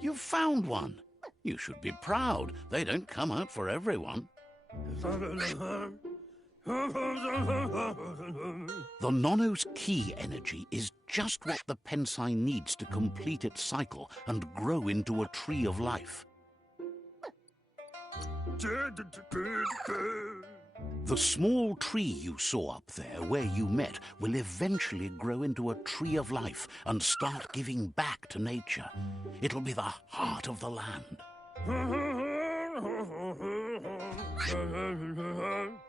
You've found one. You should be proud. They don't come out for everyone. The Nono's key energy is just what the Pensai needs to complete its cycle and grow into a tree of life. The small tree you saw up there where you met will eventually grow into a tree of life and start giving back to nature. It'll be the heart of the land.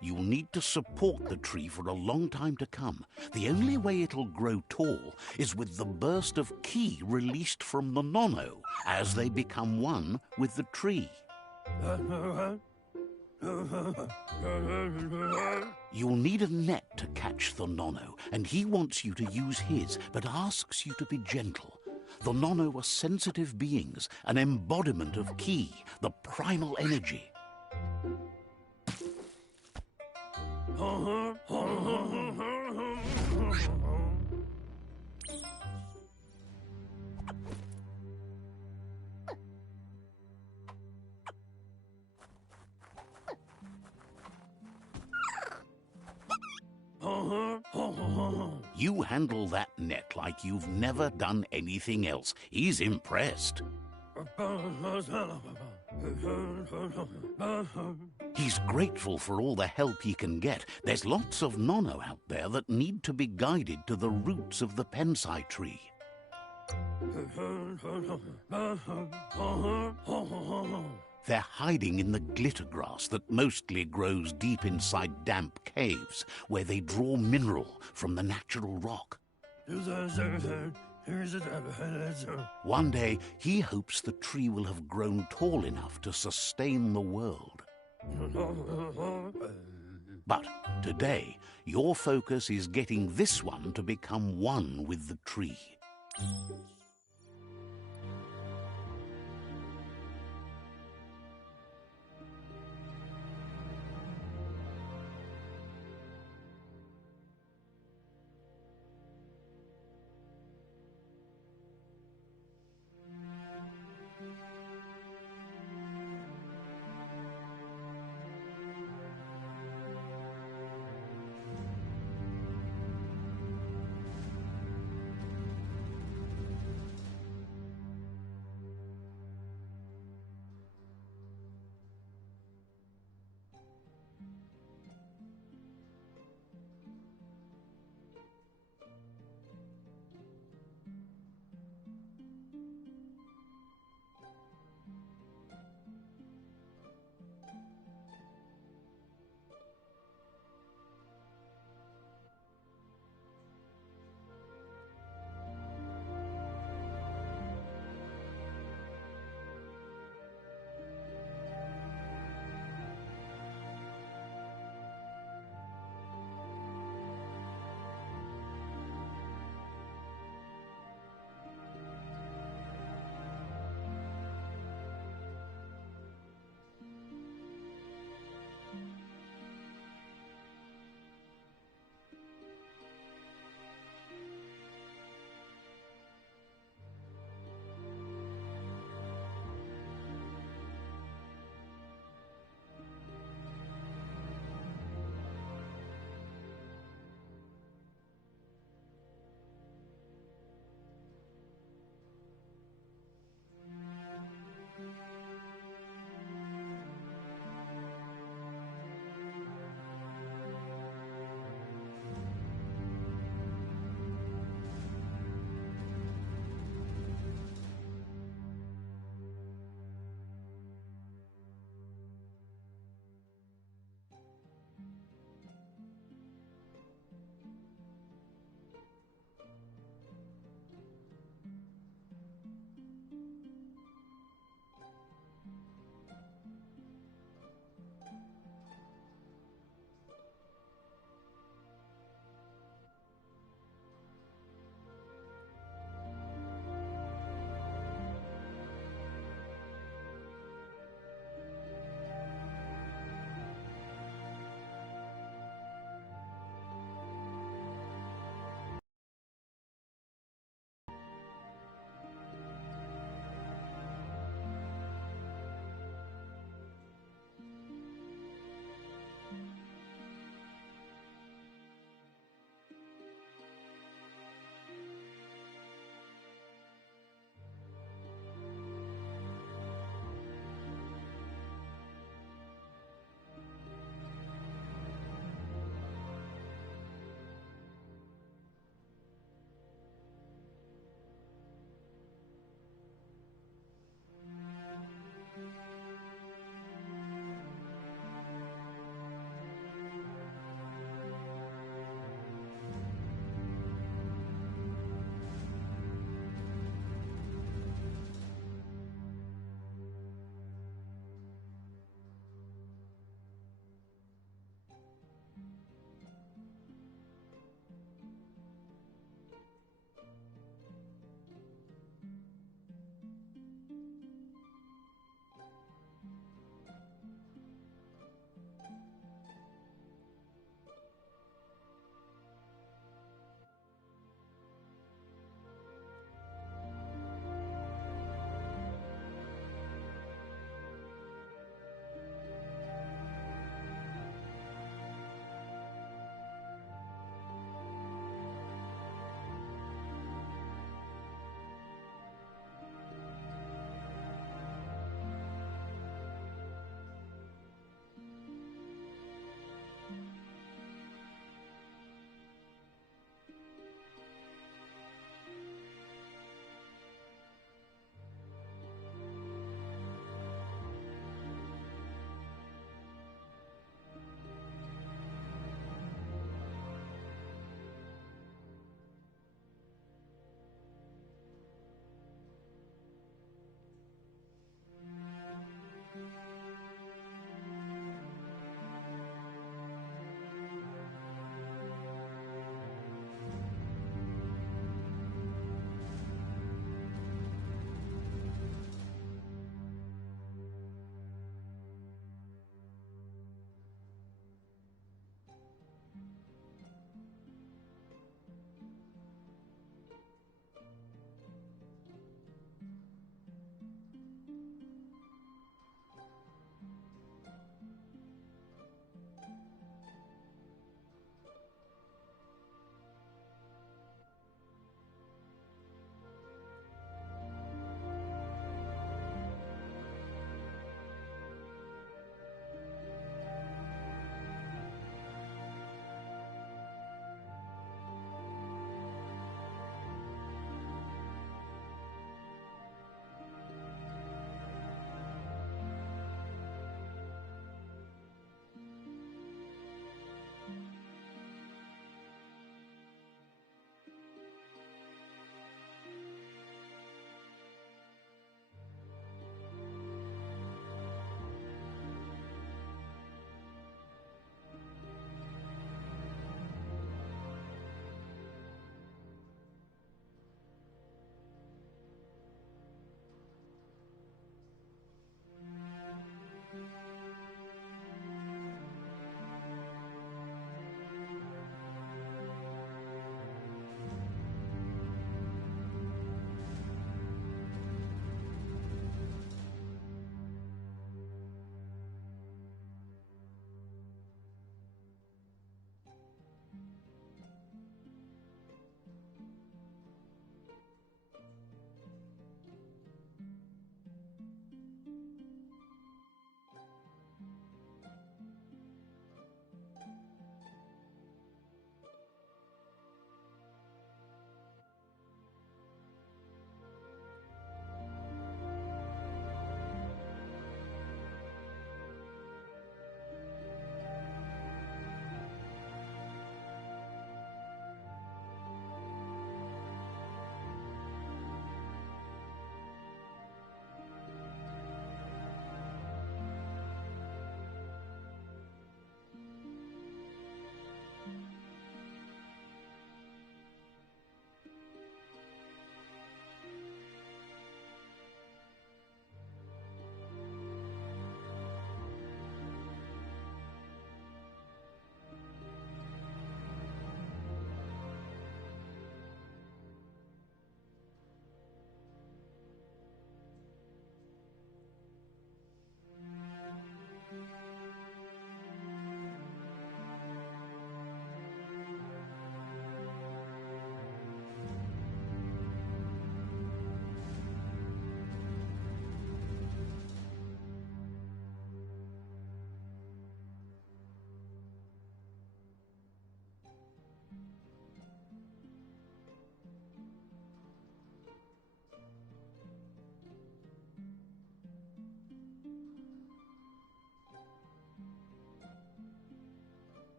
You'll need to support the tree for a long time to come. The only way it'll grow tall is with the burst of ki released from the Nono as they become one with the tree. You'll need a net to catch the Nono, and he wants you to use his, but asks you to be gentle. The Nono are sensitive beings, an embodiment of ki, the primal energy. You handle that net like you've never done anything else. He's impressed. He's grateful for all the help he can get. There's lots of Nono out there that need to be guided to the roots of the Pensai tree. They're hiding in the glitter grass that mostly grows deep inside damp caves, where they draw mineral from the natural rock. One day, he hopes the tree will have grown tall enough to sustain the world. But today, your focus is getting this one to become one with the tree.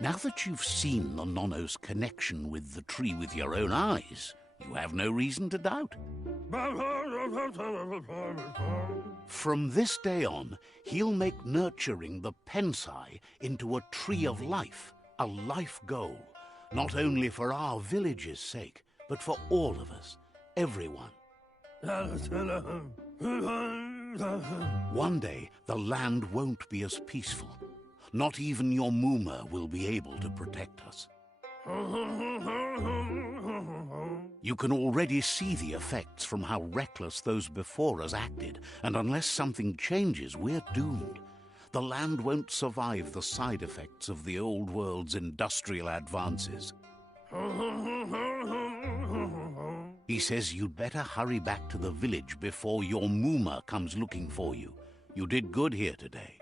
Now that you've seen the Nonno's connection with the tree with your own eyes, you have no reason to doubt. From this day on, he'll make nurturing the Pensai into a tree of life, a life goal, not only for our village's sake, but for all of us, everyone. One day, the land won't be as peaceful. Not even your Mooma will be able to protect us. You can already see the effects from how reckless those before us acted, and unless something changes, we're doomed. The land won't survive the side effects of the old world's industrial advances. He says you'd better hurry back to the village before your Mooma comes looking for you. You did good here today.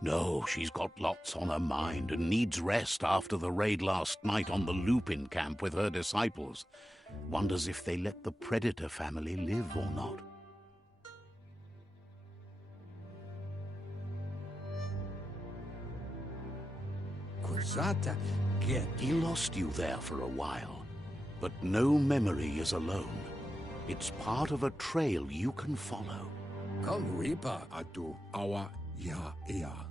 No, she's got lots on her mind and needs rest after the raid last night on the Lupin camp with her disciples. Wonders if they let the Predator family live or not. He lost you there for a while, but no memory is alone. It's part of a trail you can follow.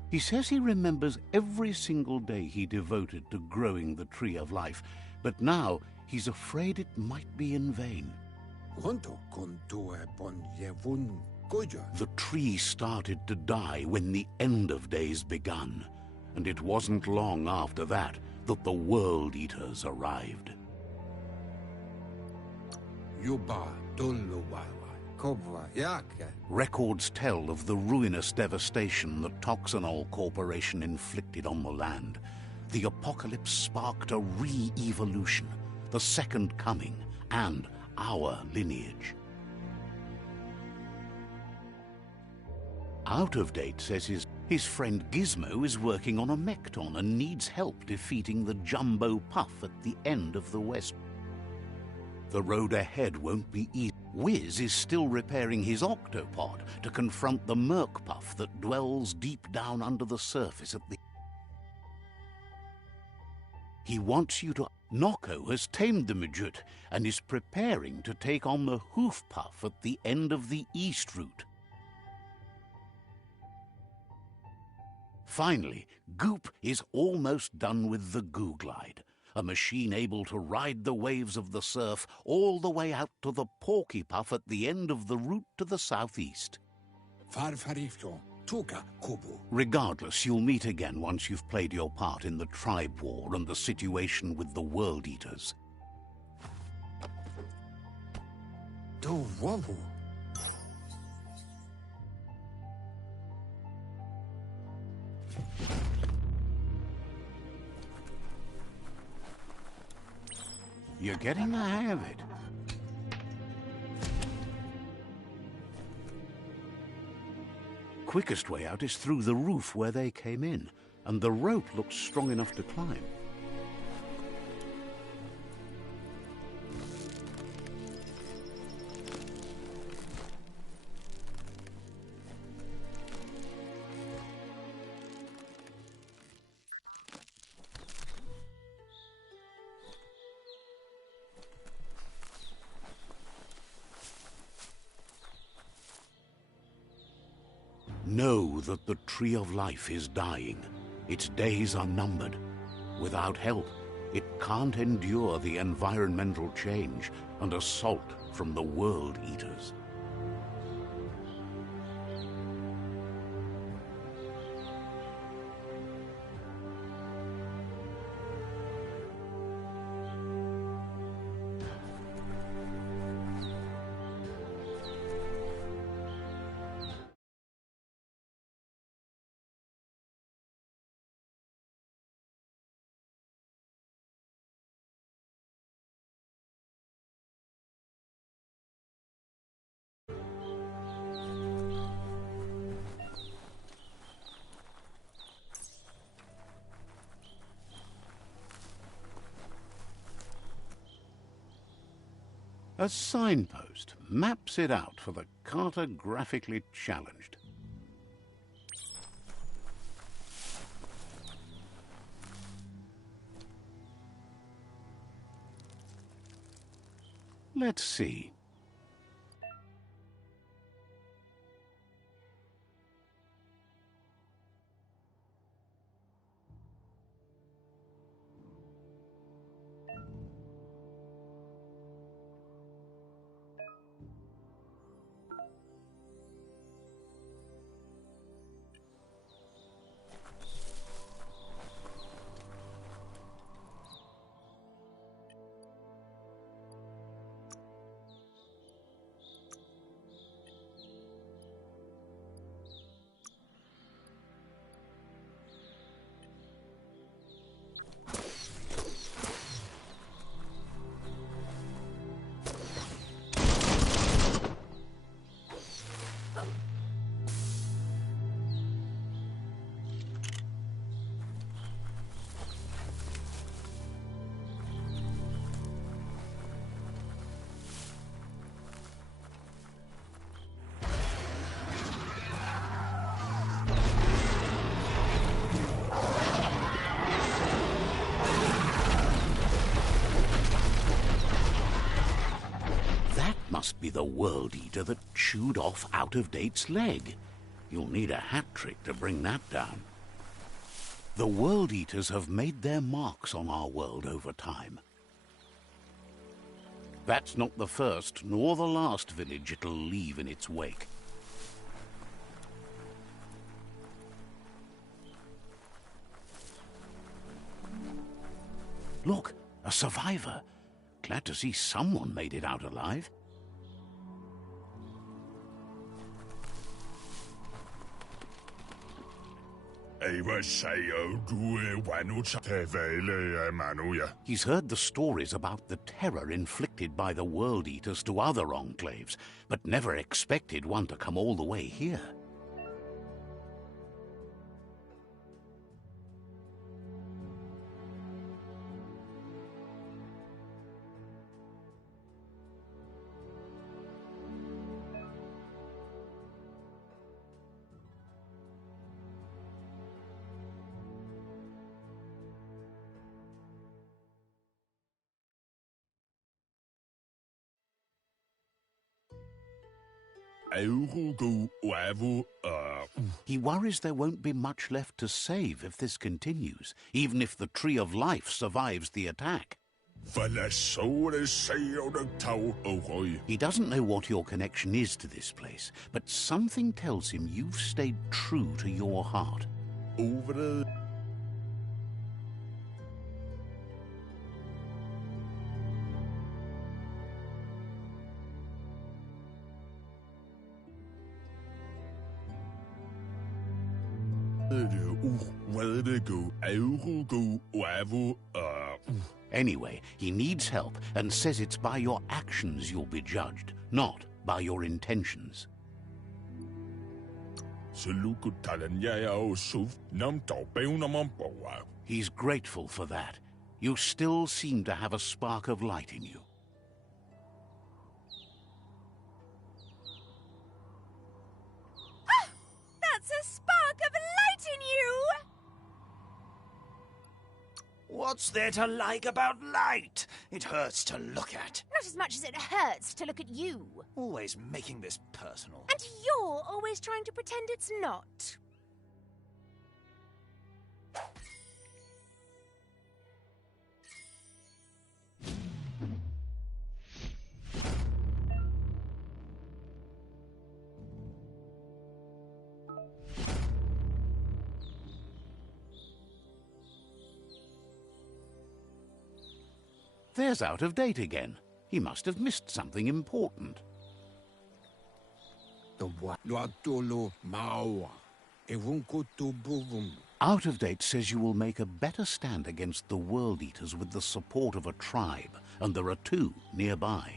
He says he remembers every single day he devoted to growing the Tree of Life, but now he's afraid it might be in vain. The tree started to die when the end of days begun, and it wasn't long after that that the World Eaters arrived. Records tell of the ruinous devastation the Toxanol Corporation inflicted on the land. The apocalypse sparked a re-evolution, the Second Coming, and our lineage. Out of Date says his friend Gizmo is working on a Mekton and needs help defeating the Jumbo Puff at the end of the West. The road ahead won't be easy. Wiz is still repairing his octopod to confront the Merc Puff that dwells deep down under the surface at the... He wants you to... Noko has tamed the Midget and is preparing to take on the Hoof Puff at the end of the East route. Finally, Goop is almost done with the Goo Glide, a machine able to ride the waves of the surf all the way out to the Porky Puff at the end of the route to the southeast. Regardless, you'll meet again once you've played your part in the tribe war and the situation with the World Eaters. You're getting the hang of it. Quickest way out is through the roof where they came in, and the rope looks strong enough to climb. Know that the Tree of Life is dying. Its days are numbered. Without help, it can't endure the environmental change and assault from the World Eaters. A signpost maps it out for the cartographically challenged. Let's see. Must be the World Eater that chewed off Out-of-Date's leg. You'll need a hat trick to bring that down. The World Eaters have made their marks on our world over time. That's not the first nor the last village it'll leave in its wake. Look, a survivor. Glad to see someone made it out alive. He's heard the stories about the terror inflicted by the World Eaters to other enclaves, but never expected one to come all the way here. He worries there won't be much left to save if this continues, even if the Tree of Life survives the attack. He doesn't know what your connection is to this place, but something tells him you've stayed true to your heart. Anyway, he needs help and says it's by your actions you'll be judged, not by your intentions. He's grateful for that. You still seem to have a spark of light in you. That's a spark of light in you! What's there to like about light? It hurts to look at. Not as much as it hurts to look at you. Always making this personal. And you're always trying to pretend it's not. There's Out-of-Date again. He must have missed something important. Out-of-Date says you will make a better stand against the World Eaters with the support of a tribe, and there are two nearby.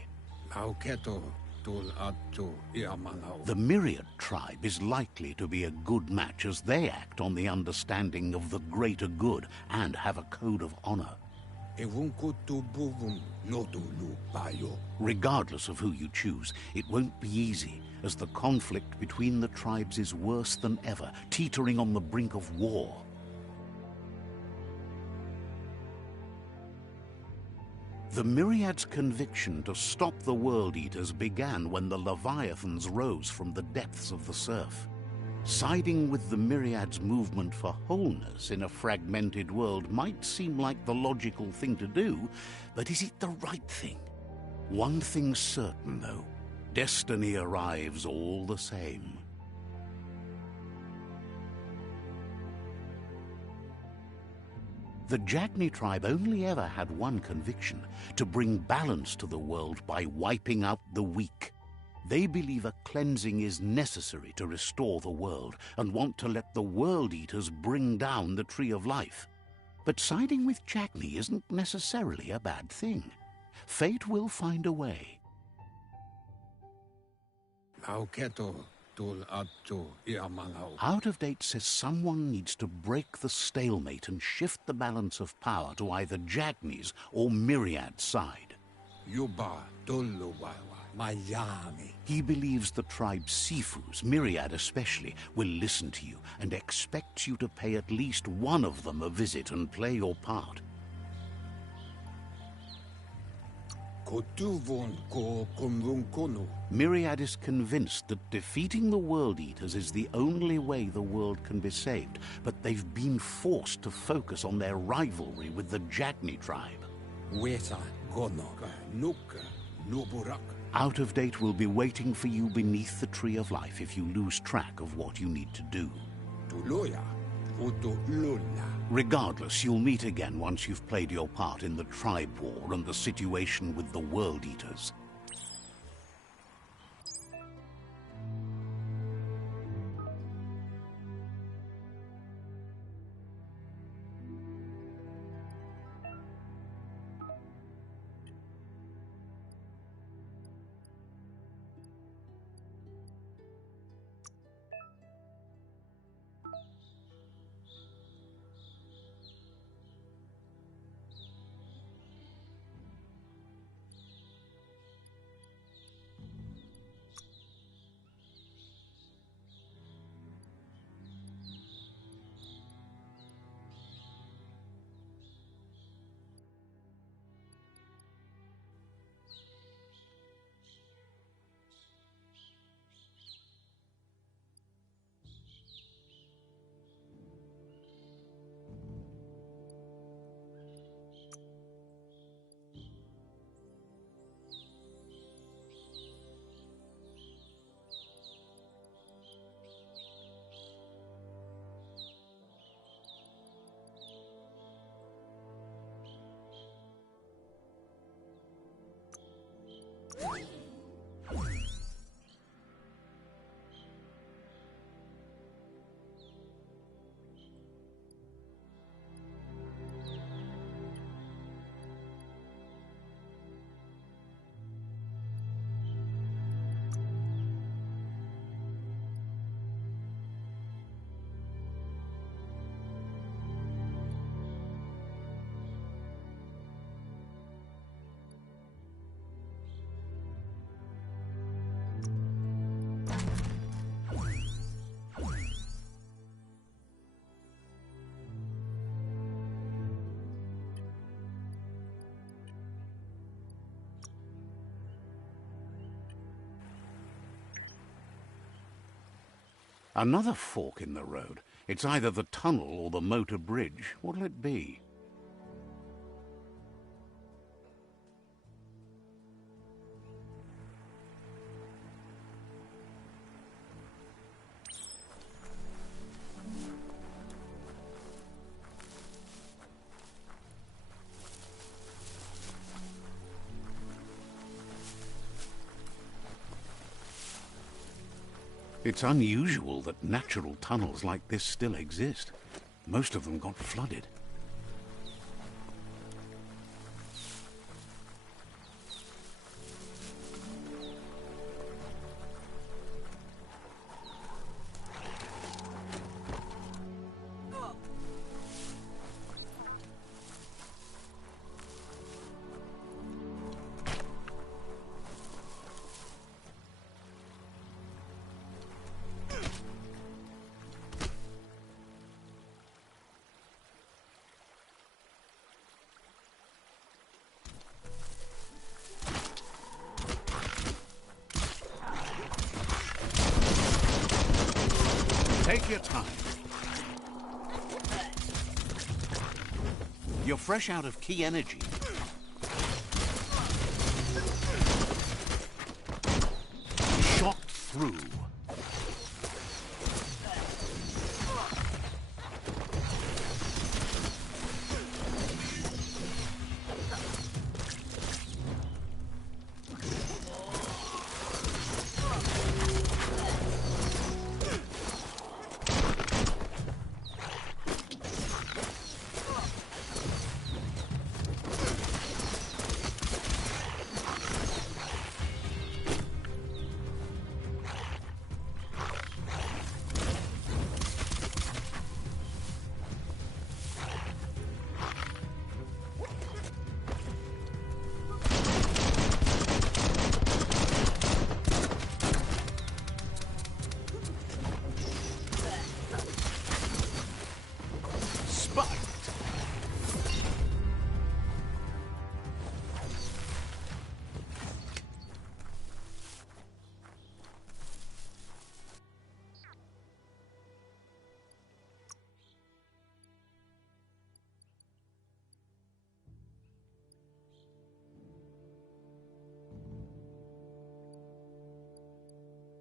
The Myriad tribe is likely to be a good match as they act on the understanding of the greater good and have a code of honor. Regardless of who you choose, it won't be easy, as the conflict between the tribes is worse than ever, teetering on the brink of war. The Myriad's conviction to stop the World Eaters began when the Leviathans rose from the depths of the surf. Siding with the Myriad's movement for wholeness in a fragmented world might seem like the logical thing to do, but is it the right thing? One thing's certain, though. Destiny arrives all the same. The Jagni tribe only ever had one conviction: to bring balance to the world by wiping out the weak. They believe a cleansing is necessary to restore the world, and want to let the World Eaters bring down the Tree of Life. But siding with Jagni isn't necessarily a bad thing. Fate will find a way. Out of Date says someone needs to break the stalemate and shift the balance of power to either Jagni's or Myriad's side. He believes the tribe's Sifus, Myriad especially, will listen to you and expects you to pay at least one of them a visit and play your part. Myriad is convinced that defeating the World Eaters is the only way the world can be saved, but they've been forced to focus on their rivalry with the Jagni tribe. Out of Date will be waiting for you beneath the Tree of Life if you lose track of what you need to do. Regardless, you'll meet again once you've played your part in the tribe war and the situation with the World Eaters. Another fork in the road. It's either the tunnel or the motor bridge. What'll it be? It's unusual that natural tunnels like this still exist. Most of them got flooded. Take your time. You're fresh out of key energy. Shot through.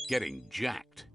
Getting jacked.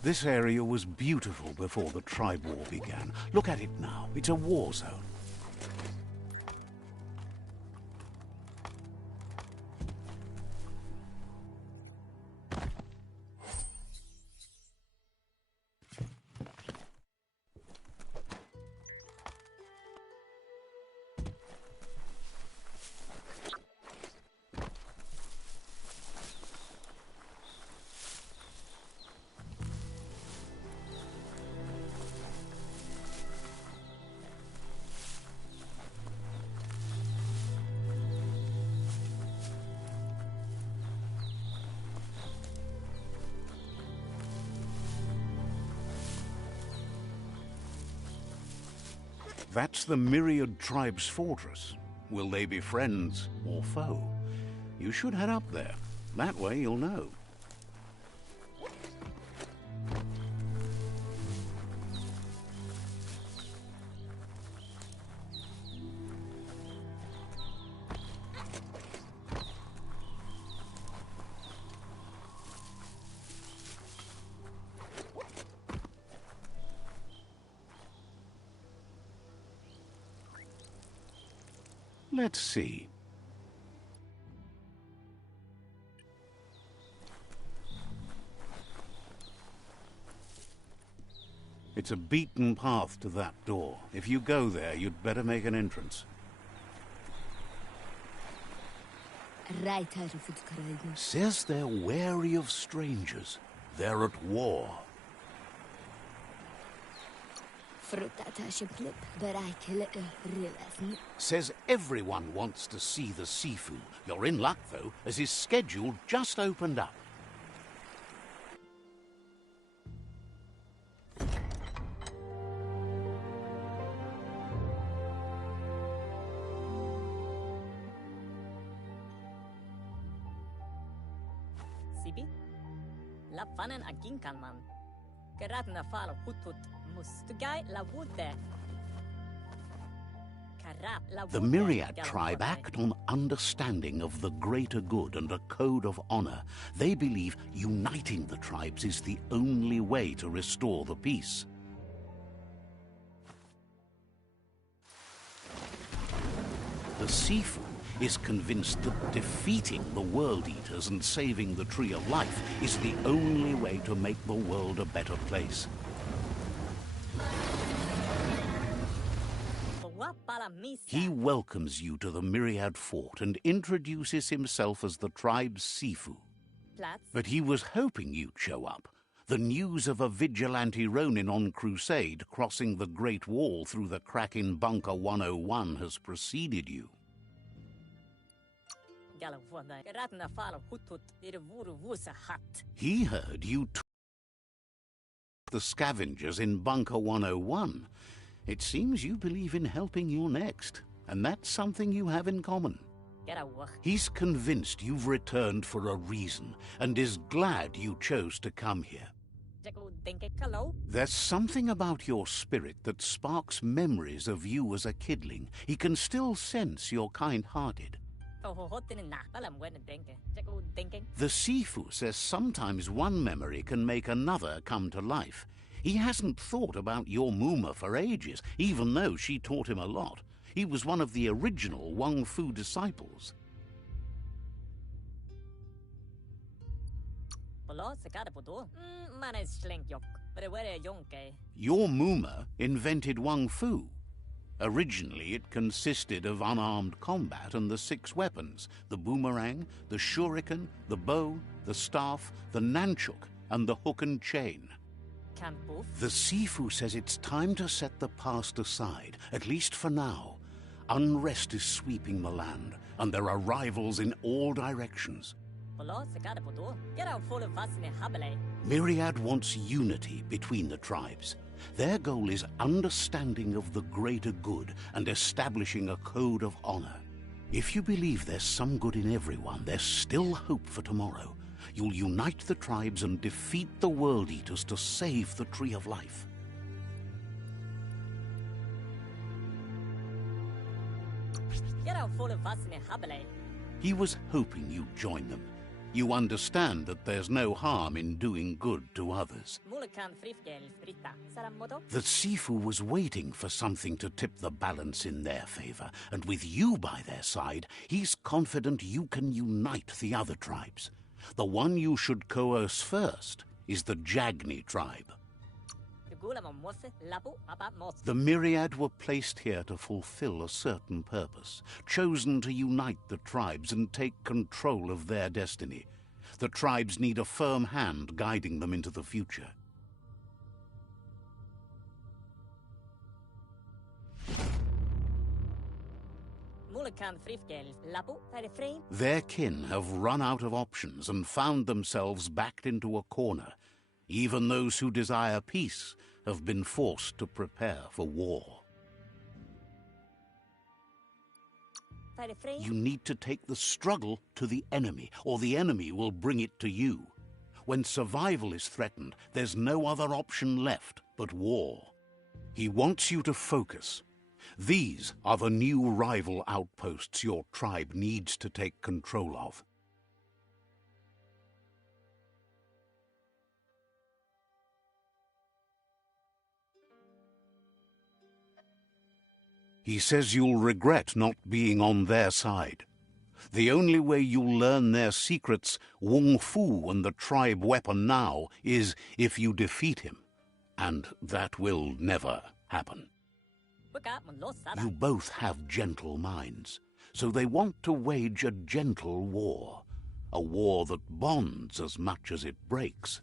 This area was beautiful before the tribe war began. Look at it now. It's a war zone. That's the Myriad Tribe's fortress. Will they be friends or foe? You should head up there. That way you'll know. Let's see. It's a beaten path to that door. If you go there, you'd better make an entrance. Says they're wary of strangers. They're at war. Says everyone wants to see the Sifu. You're in luck, though, as his schedule just opened up. Sibi? La fanen agin kalman. Geratna fal hutut mustugai la wute. The Myriad tribe act on understanding of the greater good and a code of honor. They believe uniting the tribes is the only way to restore the peace. The Sifu is convinced that defeating the World Eaters and saving the Tree of Life is the only way to make the world a better place. He welcomes you to the Myriad Fort and introduces himself as the tribe's Sifu. But he was hoping you'd show up. The news of a vigilante Ronin on crusade crossing the Great Wall through the crack in Bunker 101 has preceded you. He heard you took the scavengers in Bunker 101. It seems you believe in helping your next, and that's something you have in common. He's convinced you've returned for a reason, and is glad you chose to come here. There's something about your spirit that sparks memories of you as a kidling. He can still sense you're kind-hearted. The Sifu says sometimes one memory can make another come to life. He hasn't thought about your Muma for ages, even though she taught him a lot. He was one of the original Wang Fu disciples. Your Muma invented Wang Fu. Originally, it consisted of unarmed combat and the 6 weapons: the boomerang, the shuriken, the bow, the staff, the nunchuk, and the hook and chain. The Sifu says it's time to set the past aside, at least for now. Unrest is sweeping the land, and there are rivals in all directions. Myriad wants unity between the tribes. Their goal is understanding of the greater good and establishing a code of honor. If you believe there's some good in everyone, there's still hope for tomorrow. You'll unite the tribes and defeat the World Eaters to save the Tree of Life. He was hoping you'd join them. You understand that there's no harm in doing good to others. The Sifu was waiting for something to tip the balance in their favor, and with you by their side, he's confident you can unite the other tribes. The one you should coerce first is the Jagni tribe. The Myriad were placed here to fulfill a certain purpose, chosen to unite the tribes and take control of their destiny. The tribes need a firm hand guiding them into the future. Their kin have run out of options and found themselves backed into a corner. Even those who desire peace have been forced to prepare for war. You need to take the struggle to the enemy, or the enemy will bring it to you. When survival is threatened, there's no other option left but war. He wants you to focus. These are the new rival outposts your tribe needs to take control of. He says you'll regret not being on their side. The only way you'll learn their secrets, Wung Fu and the tribe weapon now, is if you defeat him. And that will never happen. You both have gentle minds, so they want to wage a gentle war. A war that bonds as much as it breaks.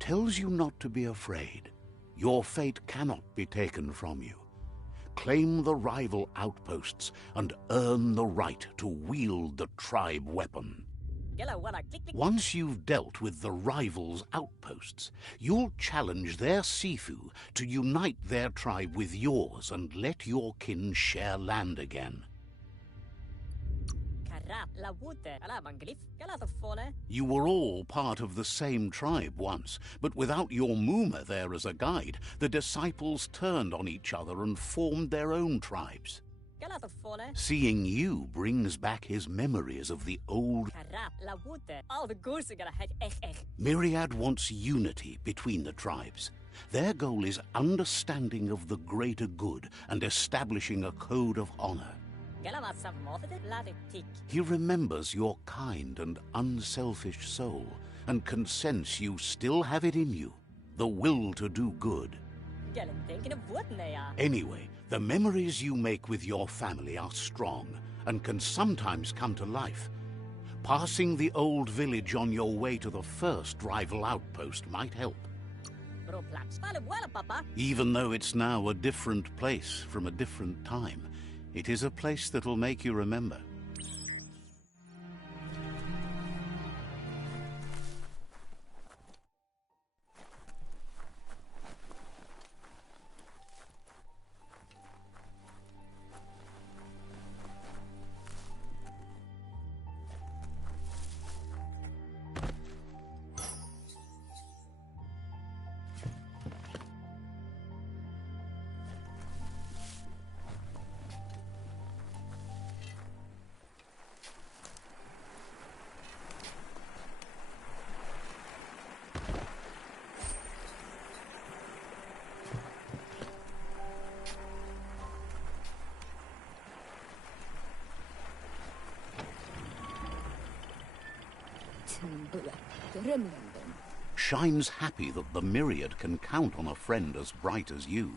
Tells you not to be afraid. Your fate cannot be taken from you. Claim the rival outposts and earn the right to wield the tribe weapon. Once you've dealt with the rivals' outposts, you'll challenge their Sifu to unite their tribe with yours and let your kin share land again. You were all part of the same tribe once, but without your Muma there as a guide, the disciples turned on each other and formed their own tribes. Galato fole. Seeing you brings back his memories of the old... Karap, la woede. Al de goose gala het echt. Myriad wants unity between the tribes. Their goal is understanding of the greater good and establishing a code of honor. Gala sav mofete ladet tik. He remembers your kind and unselfish soul and can sense you still have it in you, the will to do good. Galen denken of woord ja. Anyway, the memories you make with your family are strong and can sometimes come to life. Passing the old village on your way to the first rival outpost might help. Bro plaks. Vale buena, papa. Even though it's now a different place from a different time, it is a place that'll make you remember. Shine's happy that the Myriad can count on a friend as bright as you.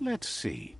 Let's see.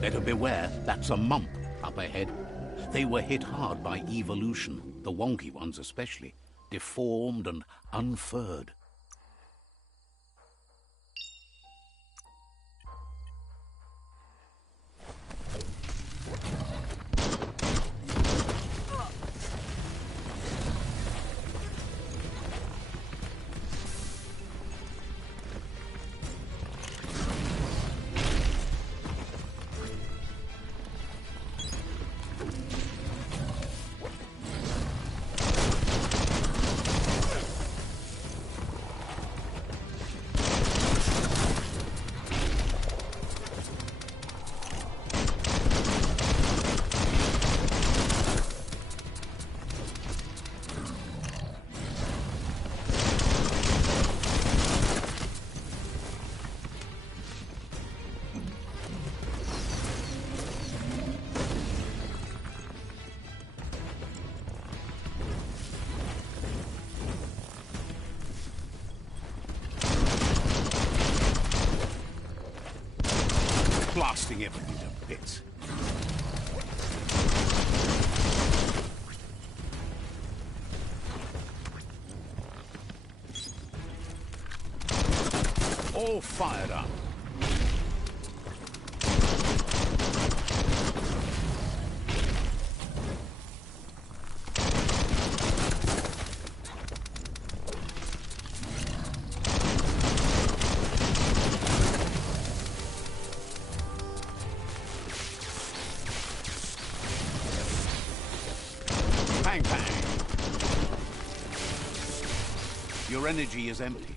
Better beware, that's a mump up ahead. They were hit hard by evolution, the wonky ones especially, deformed and unfurred. Blasting everything to bits. All fired up. Bang, bang. Your energy is empty.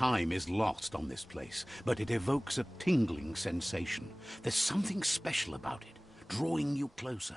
Time is lost on this place, but it evokes a tingling sensation. There's something special about it, drawing you closer.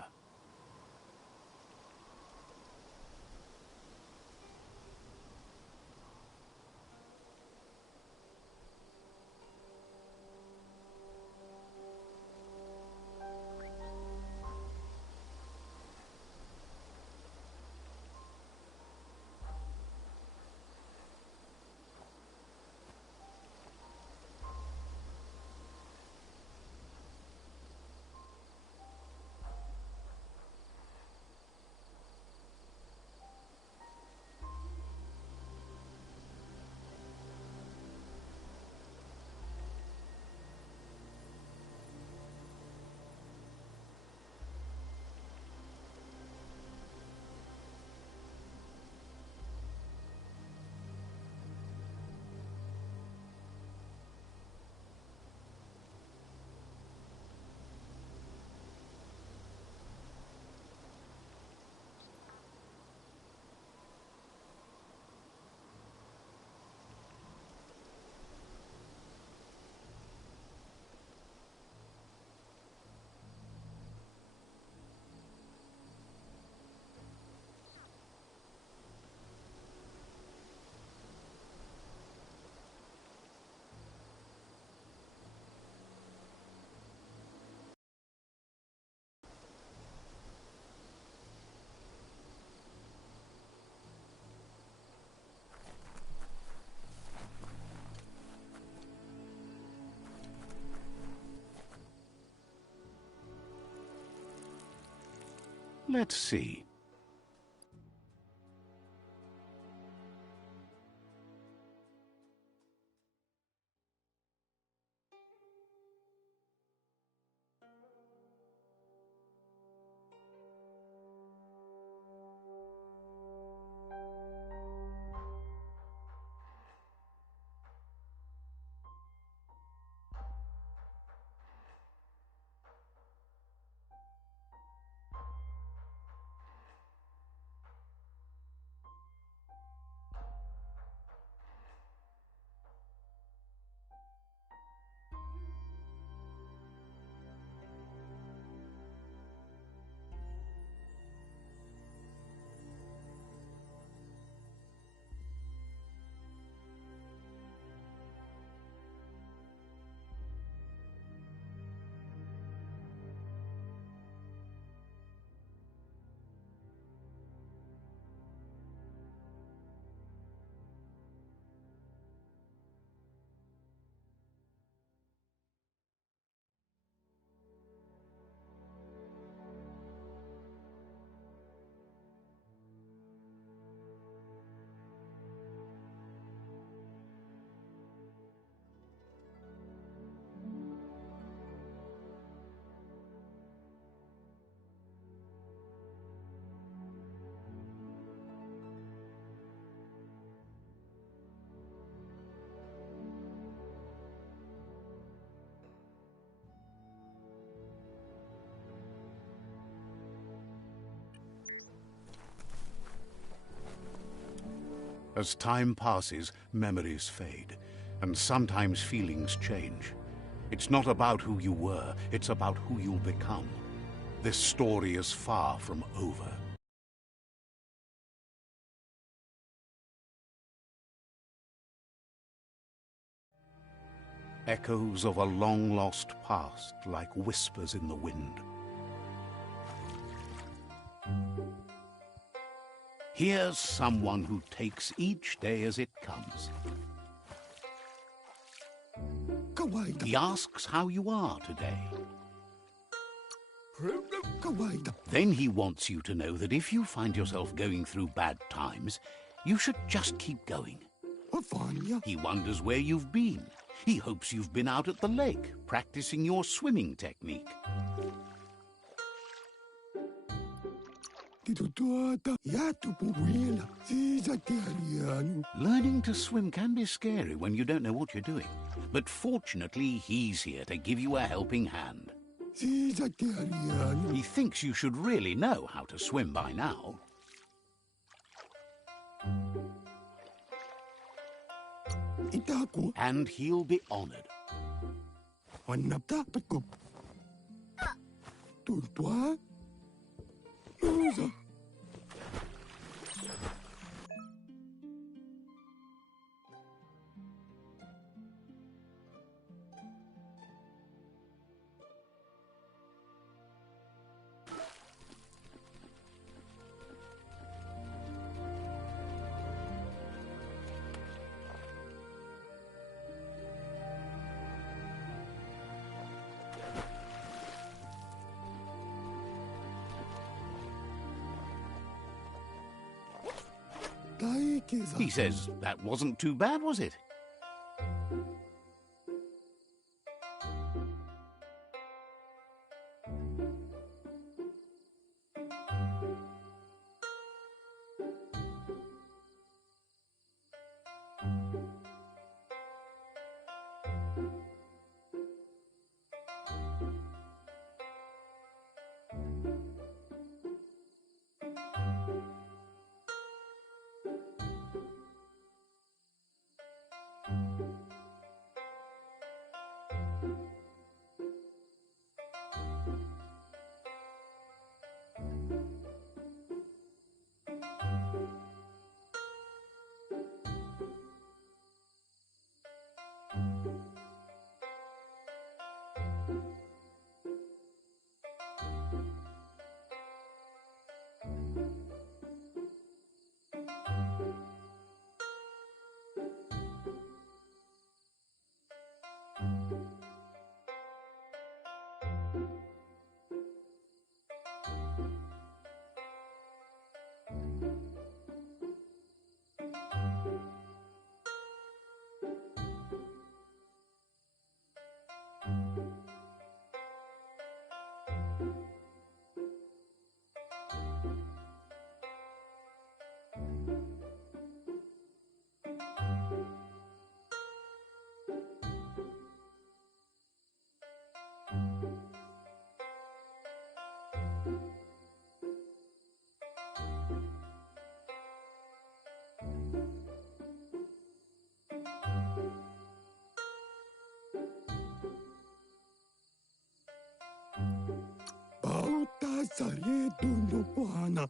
Let's see. As time passes, memories fade, and sometimes feelings change. It's not about who you were, it's about who you'll become. This story is far from over. Echoes of a long-lost past, like whispers in the wind. Here's someone who takes each day as it comes. He asks how you are today. Then he wants you to know that if you find yourself going through bad times, you should just keep going. He wonders where you've been. He hopes you've been out at the lake, practicing your swimming technique. Learning to swim can be scary when you don't know what you're doing. But fortunately, he's here to give you a helping hand. He thinks you should really know how to swim by now. And he'll be honored. He says, that wasn't too bad, was it?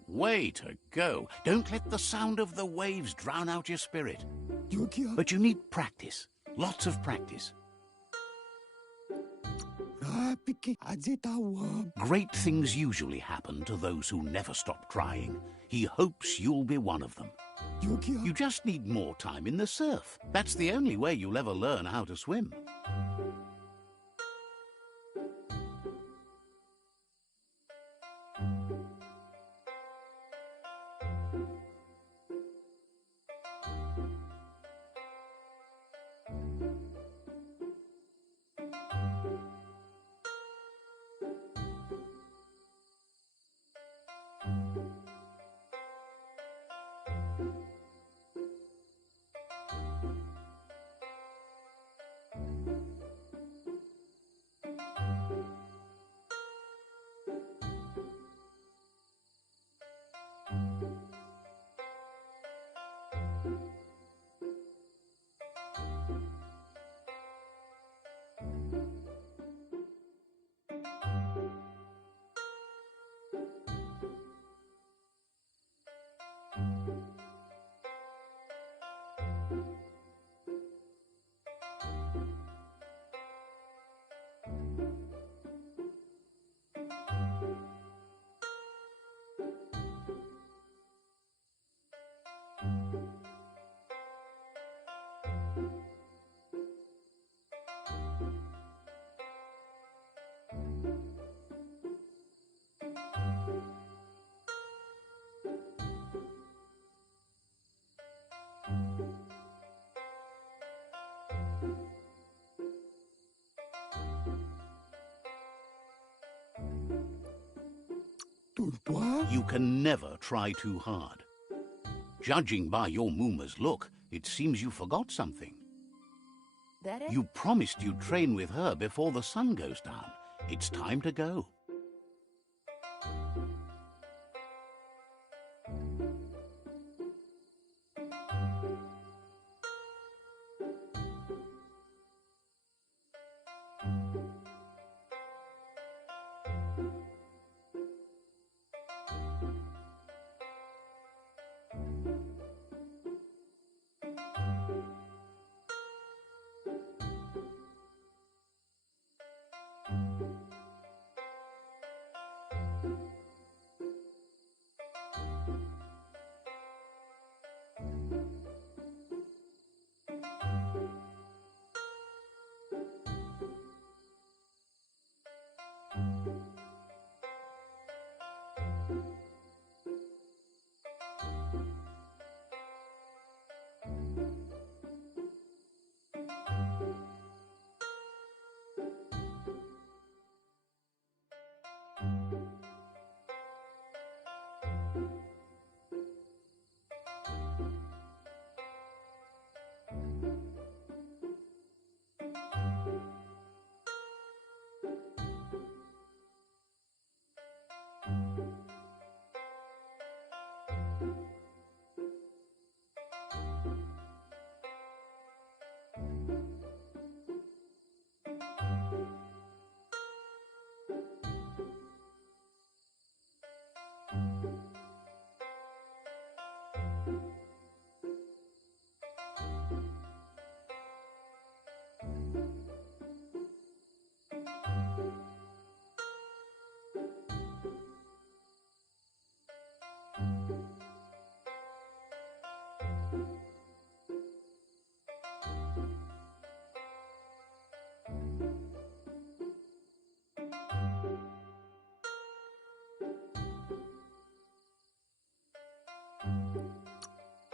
Way to go. Don't let the sound of the waves drown out your spirit. But you need practice. Lots of practice. Great things usually happen to those who never stop trying. He hopes you'll be one of them. You just need more time in the surf. That's the only way you'll ever learn how to swim. You can never try too hard. Judging by your Mooma's look, it seems you forgot something. You promised you'd train with her before the sun goes down. It's time to go.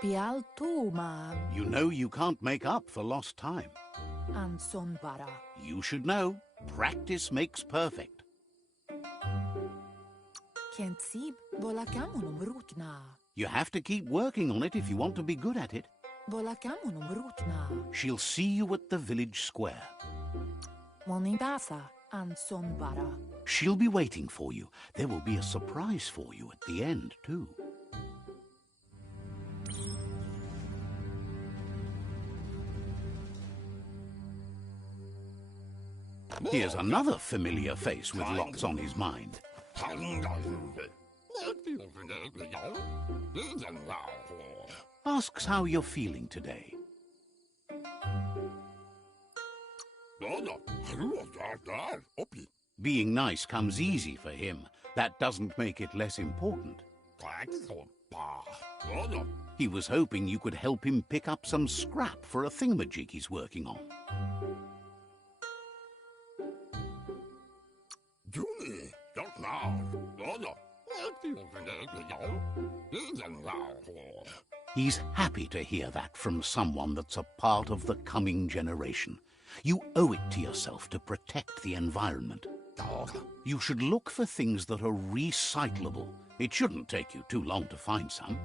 Pial Tuma You know you can't make up for lost time. Ansonbara. You should know, practice makes perfect. Kentsib Volakamunum Rutna. You have to keep working on it if you want to be good at it. Volakamunum Rutna. She'll see you at the village square. Monibasa Ansonbara. She'll be waiting for you. There will be a surprise for you at the end, too. Here's another familiar face with lots on his mind. Asks how you're feeling today. Being nice comes easy for him. That doesn't make it less important. He was hoping you could help him pick up some scrap for a thingamajig he's working on. He's happy to hear that from someone that's a part of the coming generation. You owe it to yourself to protect the environment. You should look for things that are recyclable. It shouldn't take you too long to find some.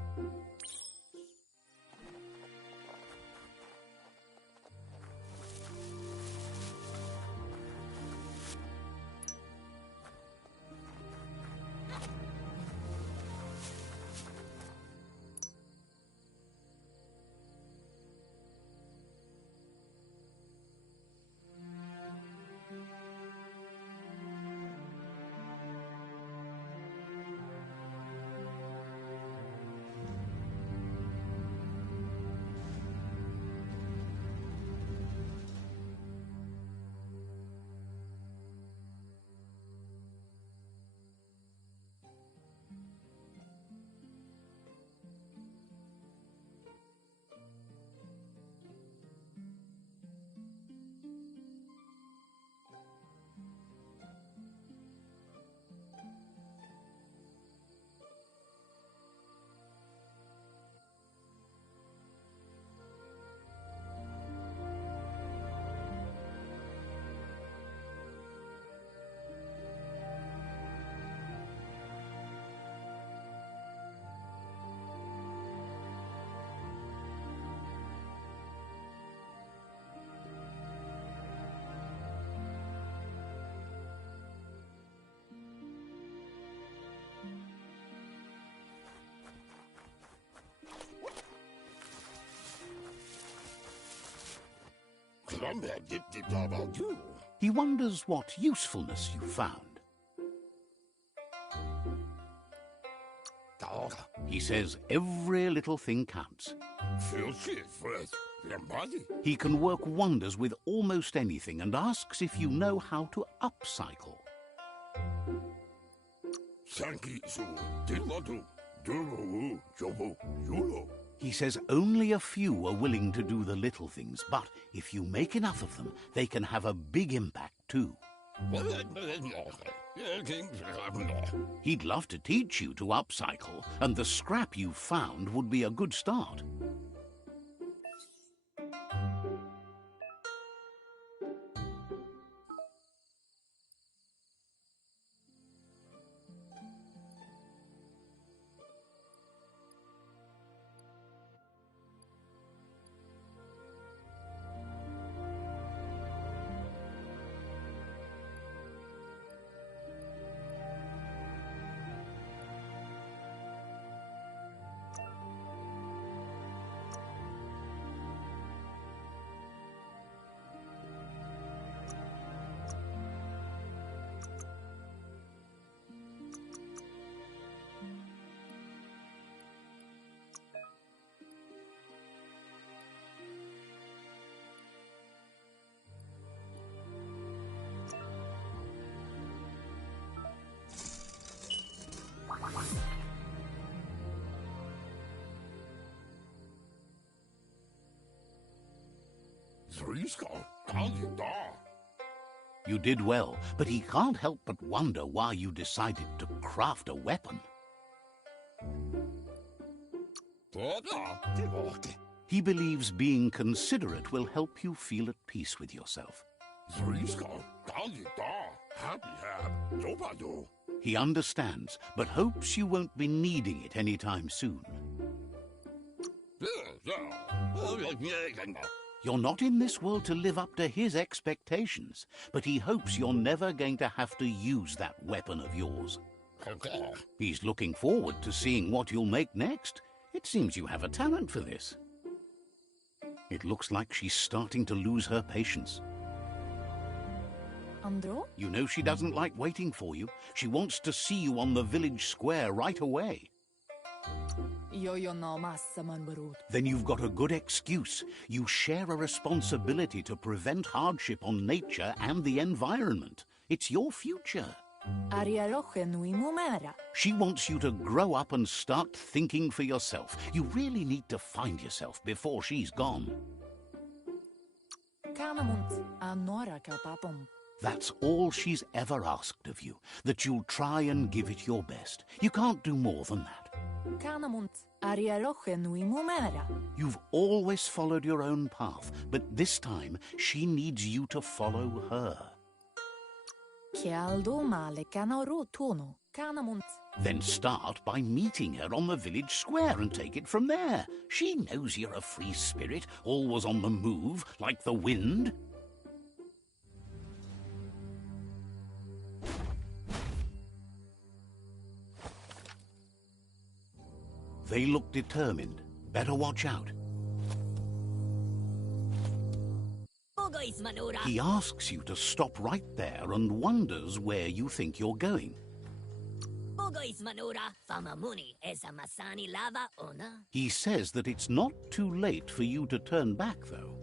He wonders what usefulness you found. He says every little thing counts. He can work wonders with almost anything and asks if you know how to upcycle. He says only a few are willing to do the little things, but if you make enough of them, they can have a big impact too. He'd love to teach you to upcycle, and the scrap you found would be a good start. You did well, but he can't help but wonder why you decided to craft a weapon. He believes being considerate will help you feel at peace with yourself. He understands, but hopes you won't be needing it anytime soon. You're not in this world to live up to his expectations, but he hopes you're never going to have to use that weapon of yours. He's looking forward to seeing what you'll make next. It seems you have a talent for this. It looks like she's starting to lose her patience. Andro? You know she doesn't like waiting for you. She wants to see you on the village square right away. Then you've got a good excuse. You share a responsibility to prevent hardship on nature and the environment. It's your future. She wants you to grow up and start thinking for yourself. You really need to find yourself before she's gone. That's all she's ever asked of you, that you'll try and give it your best. You can't do more than that. You've always followed your own path, but this time she needs you to follow her. Then start by meeting her on the village square and take it from there. She knows you're a free spirit, always on the move, like the wind. They look determined. Better watch out. He asks you to stop right there and wonders where you think you're going. He says that it's not too late for you to turn back, though.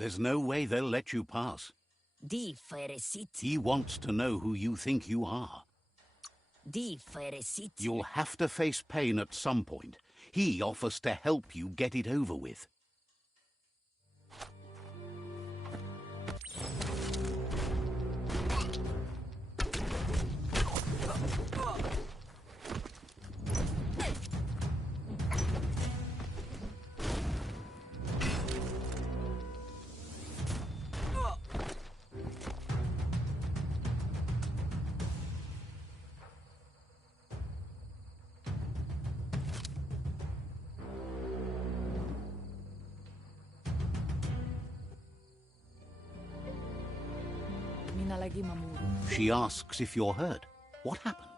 There's no way they'll let you pass. He wants to know who you think you are. You'll have to face pain at some point. He offers to help you get it over with. She asks if you're hurt. What happened?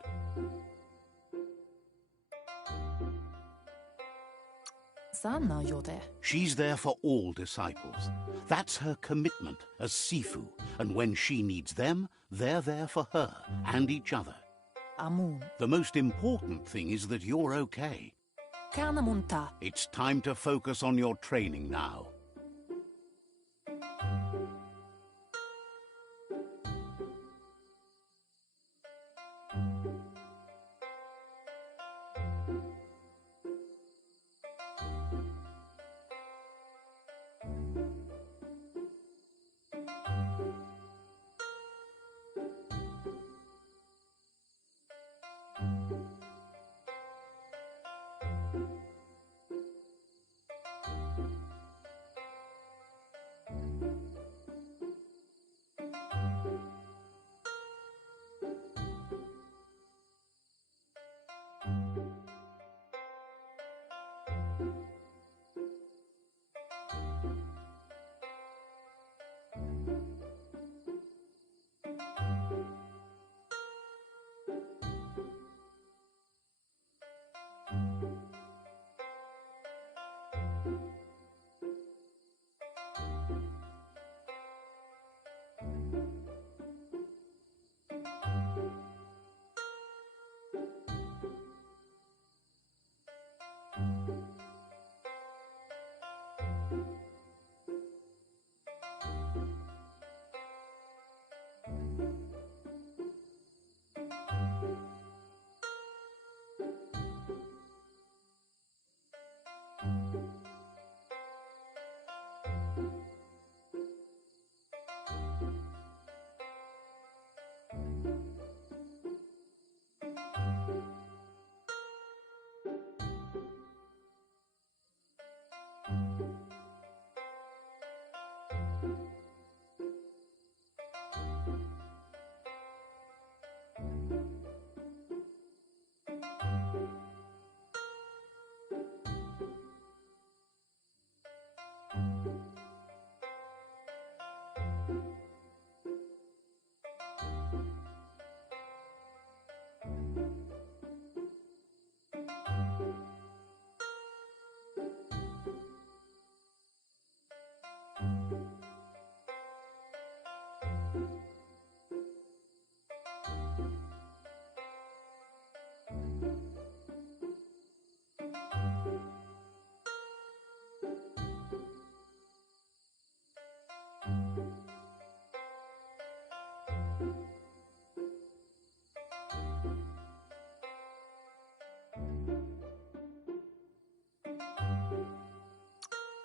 Sana yote. She's there for all disciples. That's her commitment as Sifu, and when she needs them, they're there for her and each other. Amun. The most important thing is that you're okay. Kanamunta. It's time to focus on your training now.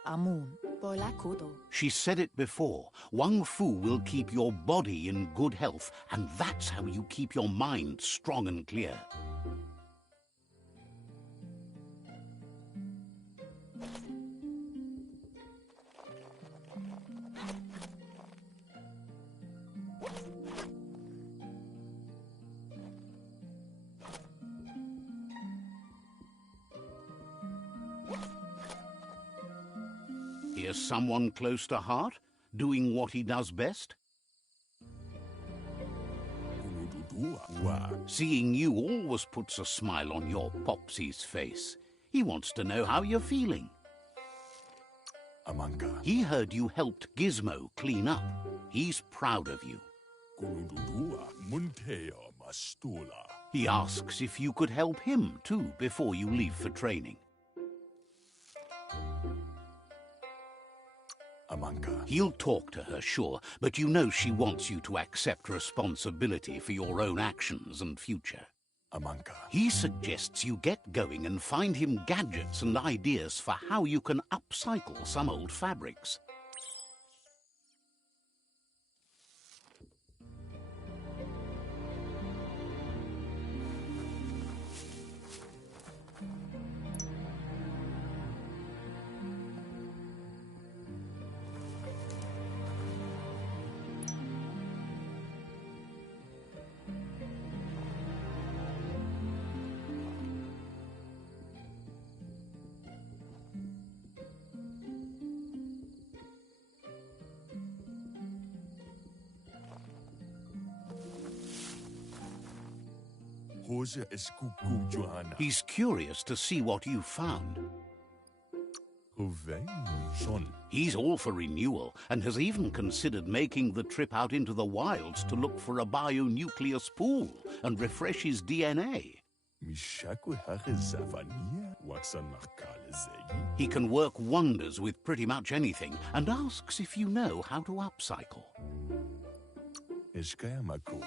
Amun. Boilakudo. She said it before. Wang Fu will keep your body in good health, and that's how you keep your mind strong and clear. Here's someone close to heart, doing what he does best. Seeing you always puts a smile on your Popsy's face. He wants to know how you're feeling. He heard you helped Gizmo clean up. He's proud of you. He asks if you could help him too before you leave for training. He'll talk to her, sure, but you know she wants you to accept responsibility for your own actions and future. He suggests you get going and find him gadgets and ideas for how you can upcycle some old fabrics. He's curious to see what you found. He's all for renewal and has even considered making the trip out into the wilds to look for a bionucleus pool and refresh his DNA. He can work wonders with pretty much anything and asks if you know how to upcycle.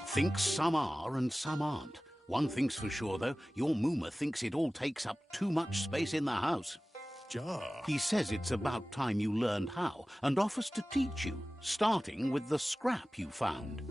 Thinks some are and some aren't. One thing's for sure, though, your Mooma thinks it all takes up too much space in the house. He says it's about time you learned how and offers to teach you, starting with the scrap you found.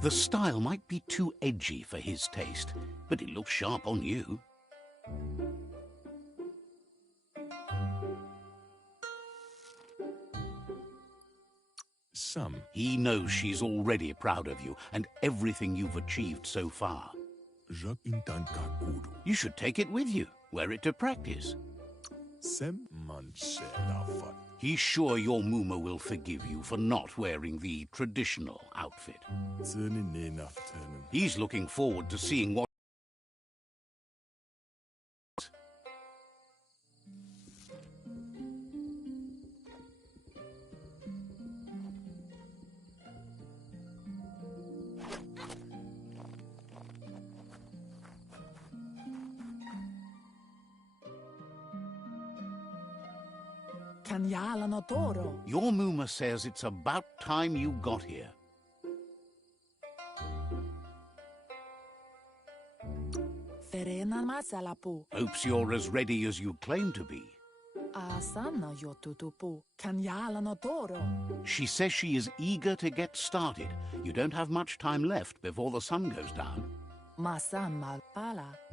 The style might be too edgy for his taste, but it looks sharp on you. He knows she's already proud of you and everything you've achieved so far. You should take it with you, wear it to practice. He's sure your Mooma will forgive you for not wearing the traditional outfit. He's looking forward to seeing what... Your Mooma says it's about time you got here. Hopes you're as ready as you claim to be. She says she is eager to get started. You don't have much time left before the sun goes down.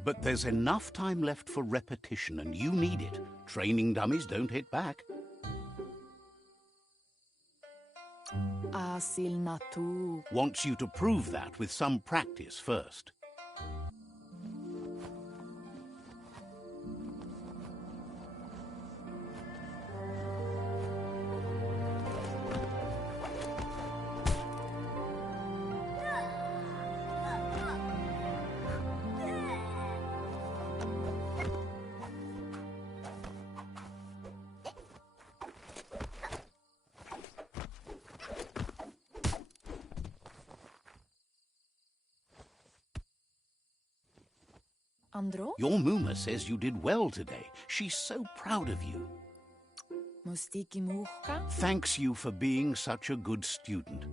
But there's enough time left for repetition, and you need it. Training dummies don't hit back. Wants you to prove that with some practice first. Your Mooma says you did well today. She's so proud of you. Thanks you for being such a good student.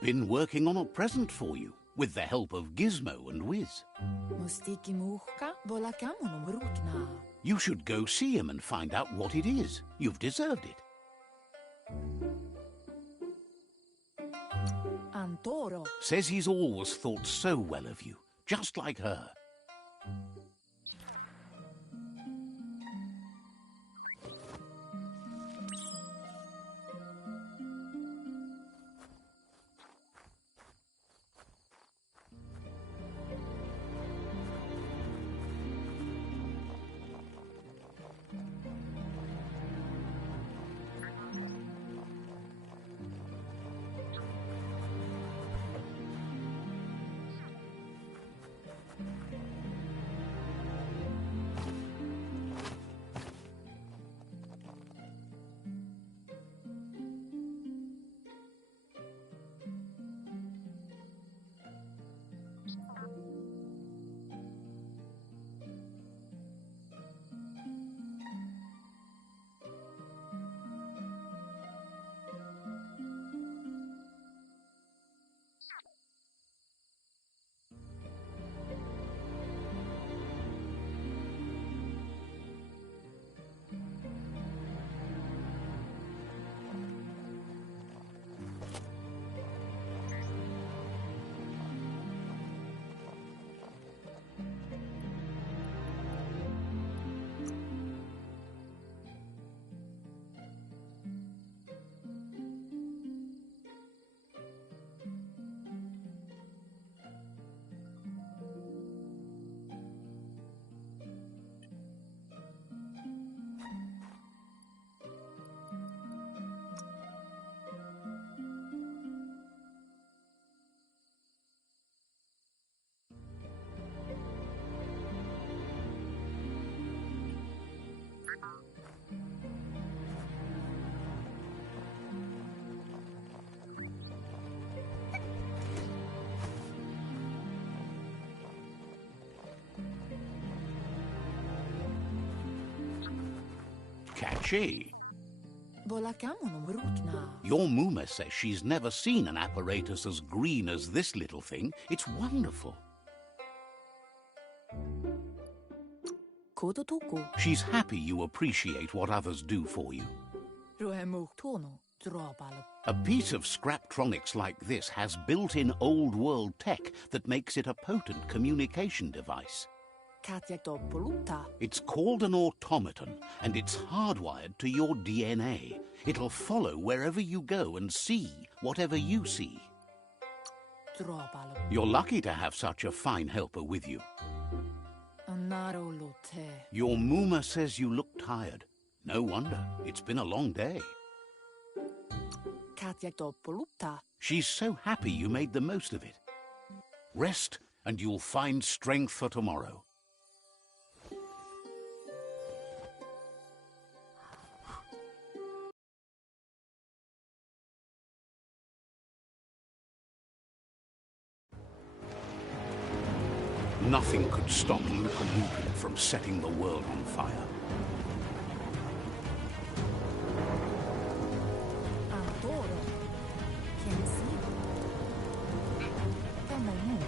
Been working on a present for you, with the help of Gizmo and Wiz. You should go see him and find out what it is. You've deserved it. Says he's always thought so well of you, just like her. Catchy. Bolakamun brukna. Your Muma says she's never seen an apparatus as green as this little thing. It's wonderful. Kodotoko. She's happy you appreciate what others do for you. Roemuktono. Dropalo. A piece of Scraptronics like this has built-in old-world tech that makes it a potent communication device. Katjagdopoluta. It's called an automaton, and it's hardwired to your DNA. It'll follow wherever you go and see whatever you see. Dropalo. You're lucky to have such a fine helper with you. Narolote. Your Muma says you look tired. No wonder. It's been a long day. Katjagdopoluta. She's so happy you made the most of it. Rest, and you'll find strength for tomorrow. Nothing could stop Biomutant from setting the world on fire. Antoro. Kensivo. Temomu.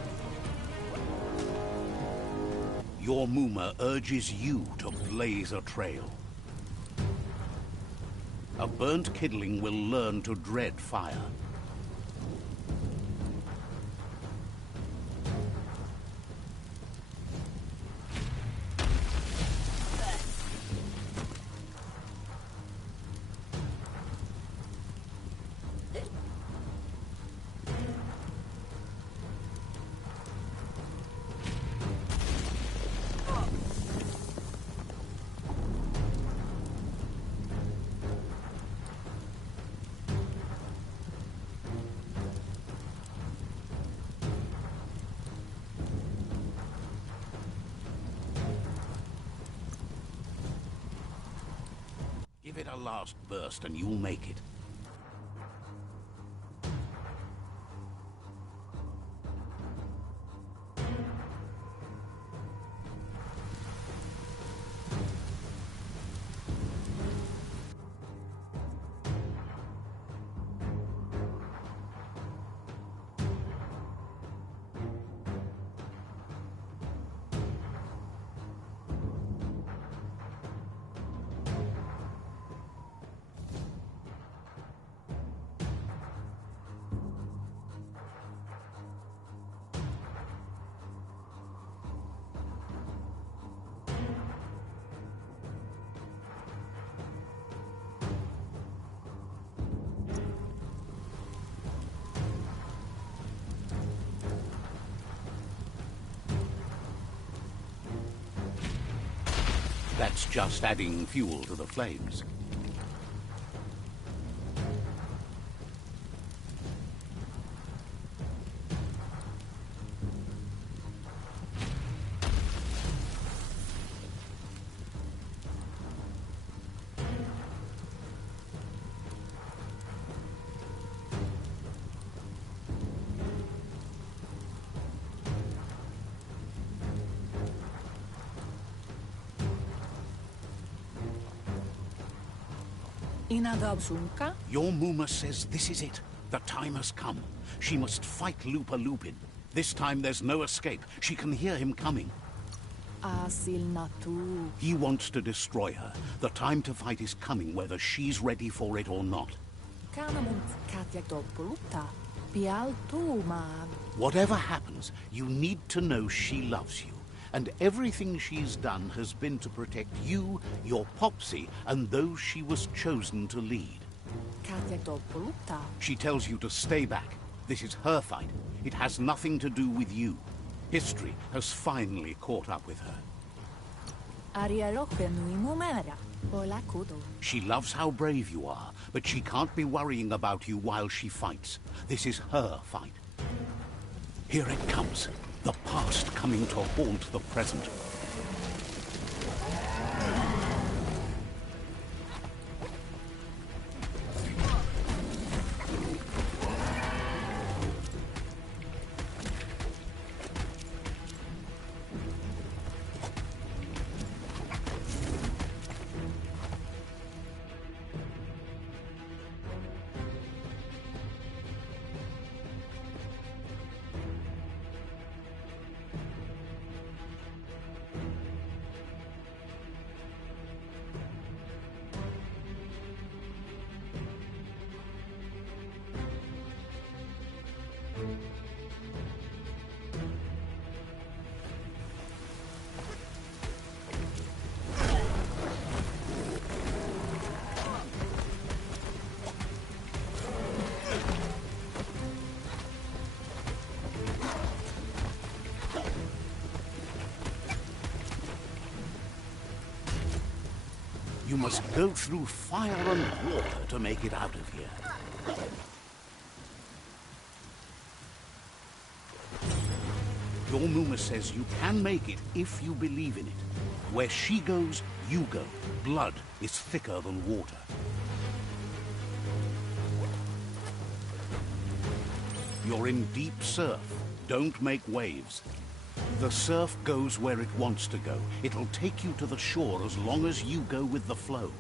Your Muma urges you to blaze a trail. A burnt kidling will learn to dread fire. Give it a last burst and you'll make it. That's just adding fuel to the flames. Inadabsunka. Your Muma says this is it. The time has come. She must fight Lupin. This time there's no escape. She can hear him coming. Asilnatu. He wants to destroy her. The time to fight is coming, whether she's ready for it or not. Kanamunt katjagdopoluta. Pialtu mag. Whatever happens, you need to know she loves you. And everything she's done has been to protect you, your Popsy, and those she was chosen to lead. Katjagdopoluta. She tells you to stay back. This is her fight. It has nothing to do with you. History has finally caught up with her. Ariaroche nui mumera. Bolakudo. She loves how brave you are, but she can't be worrying about you while she fights. This is her fight. Here it comes. The past coming to haunt the present. You must go through fire and water to make it out of here. Your Muma says you can make it if you believe in it. Where she goes, you go. Blood is thicker than water. You're in deep surf. Don't make waves. The surf goes where it wants to go. It'll take you to the shore as long as you go with the flow.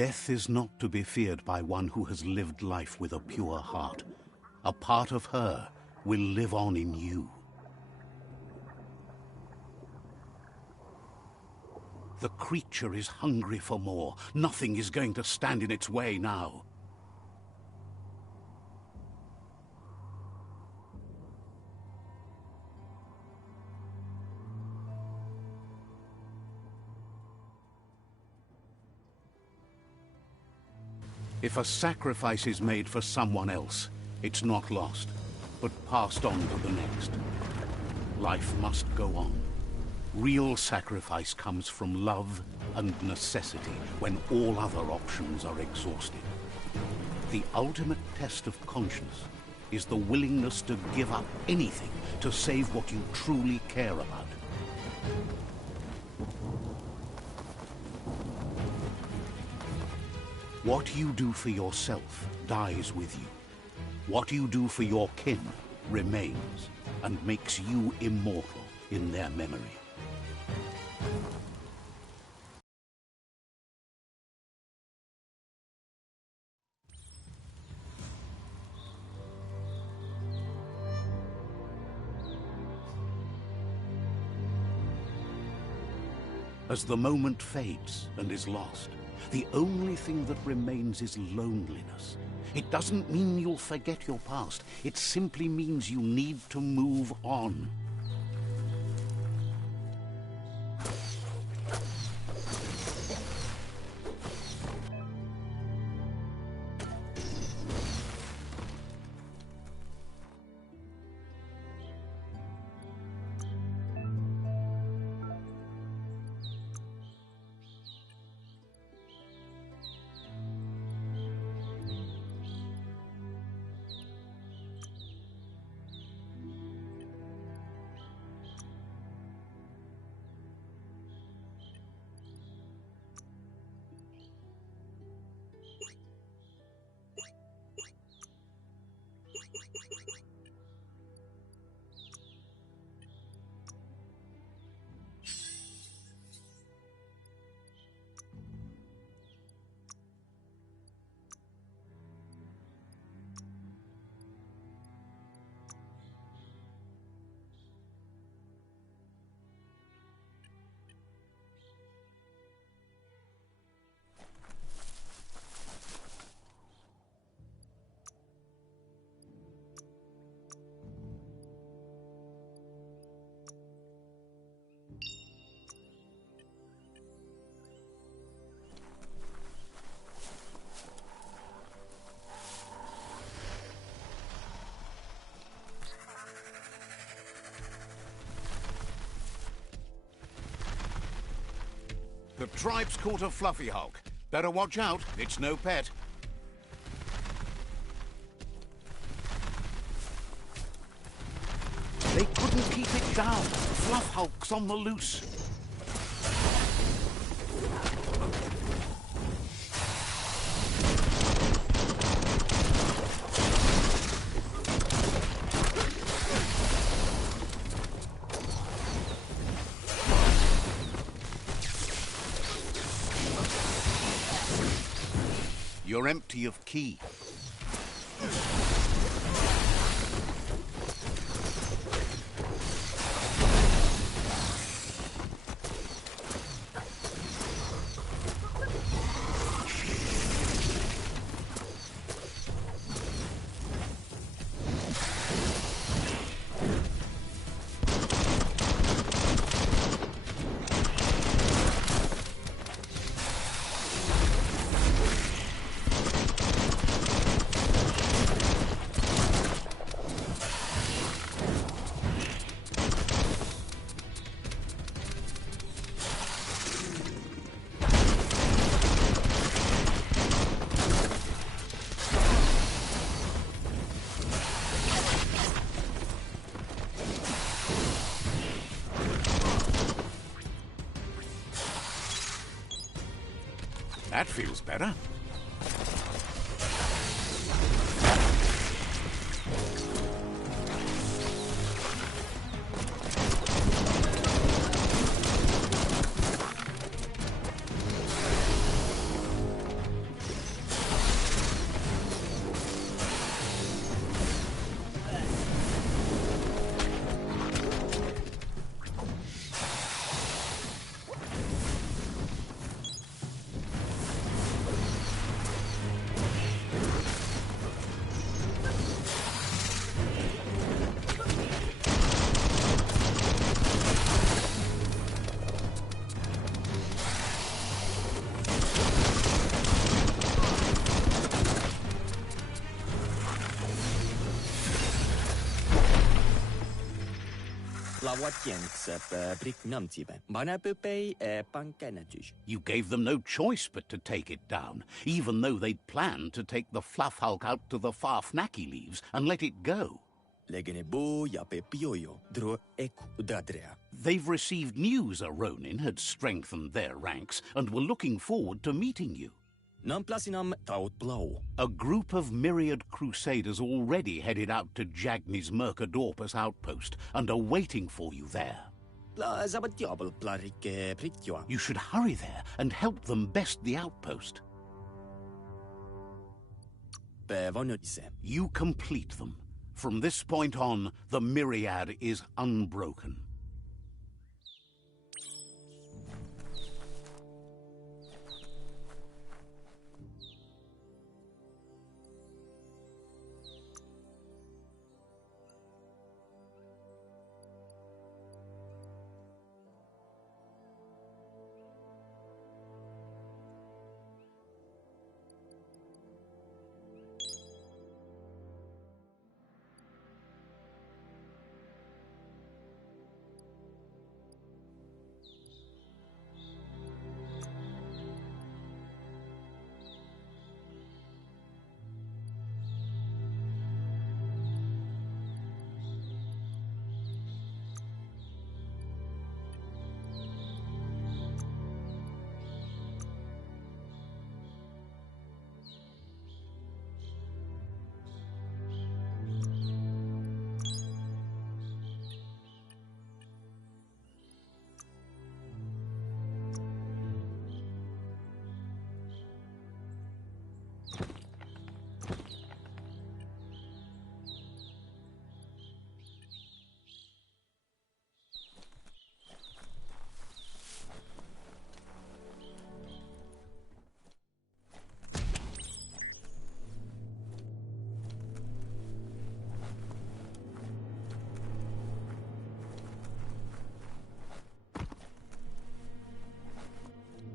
Death is not to be feared by one who has lived life with a pure heart. A part of her will live on in you. The creature is hungry for more. Nothing is going to stand in its way now. If a sacrifice is made for someone else, it's not lost, but passed on to the next. Life must go on. Real sacrifice comes from love and necessity when all other options are exhausted. The ultimate test of conscience is the willingness to give up anything to save what you truly care about. What you do for yourself dies with you. What you do for your kin remains and makes you immortal in their memory. As the moment fades and is lost, the only thing that remains is loneliness. It doesn't mean you'll forget your past. It simply means you need to move on. tribe's caught a fluffy hulk. Better watch out, it's no pet. They couldn't keep it down. Fluff hulk's on the loose. You're empty of ki. That feels better. You gave them no choice but to take it down, even though they'd planned to take the Fluff Hulk out to the far Fnacky Leaves and let it go. They've received news a Ronin had strengthened their ranks and were looking forward to meeting you. A group of myriad crusaders already headed out to Jagni's Mercadorpus outpost and are waiting for you there. You should hurry there and help them best the outpost. You complete them. From this point on, the myriad is unbroken.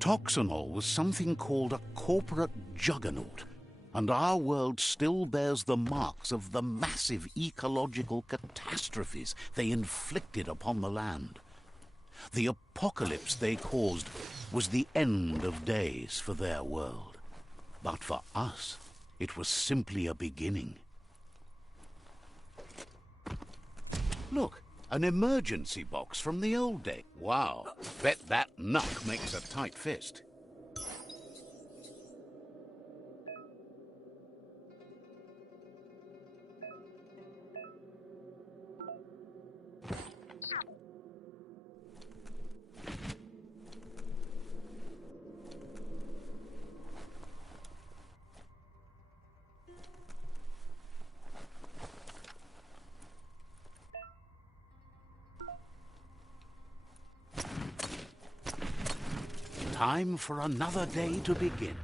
Toxanol was something called a corporate juggernaut, and our world still bears the marks of the massive ecological catastrophes they inflicted upon the land. The apocalypse they caused was the end of days for their world. But for us, it was simply a beginning. Look, an emergency box from the old day. Wow, bet that knuck makes a tight fist. Time for another day to begin.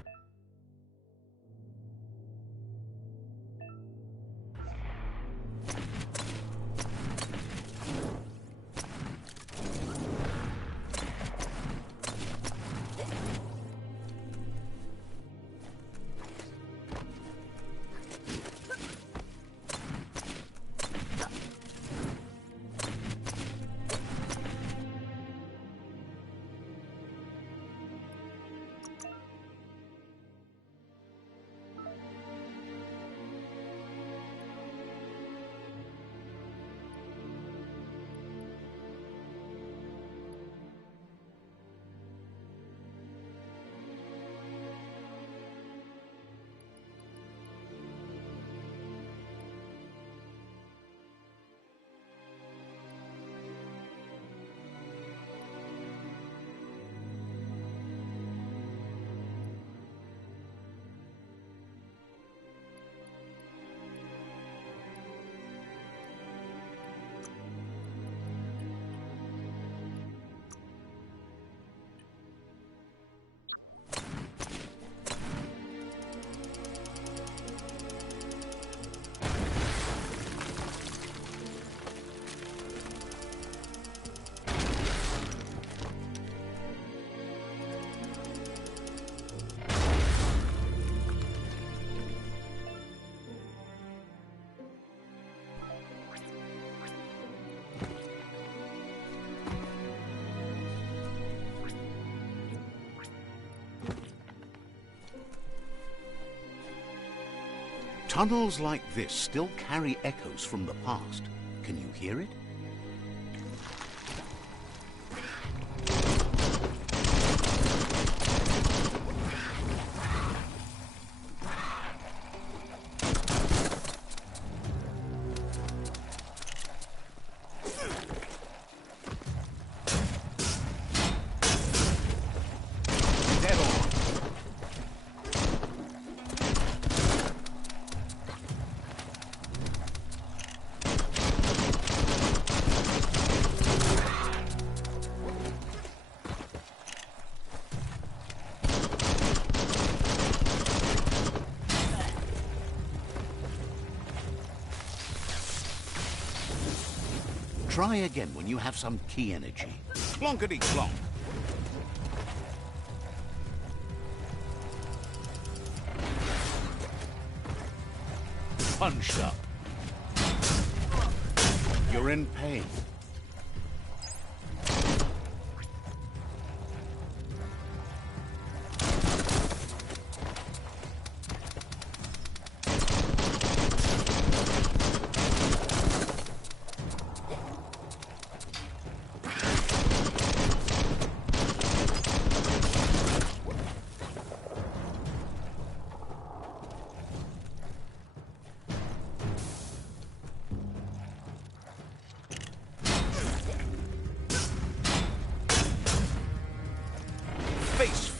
Tunnels like this still carry echoes from the past. Can you hear it? Try again when you have some key energy. Plonkety-plonk. Punched up. You're in pain. Face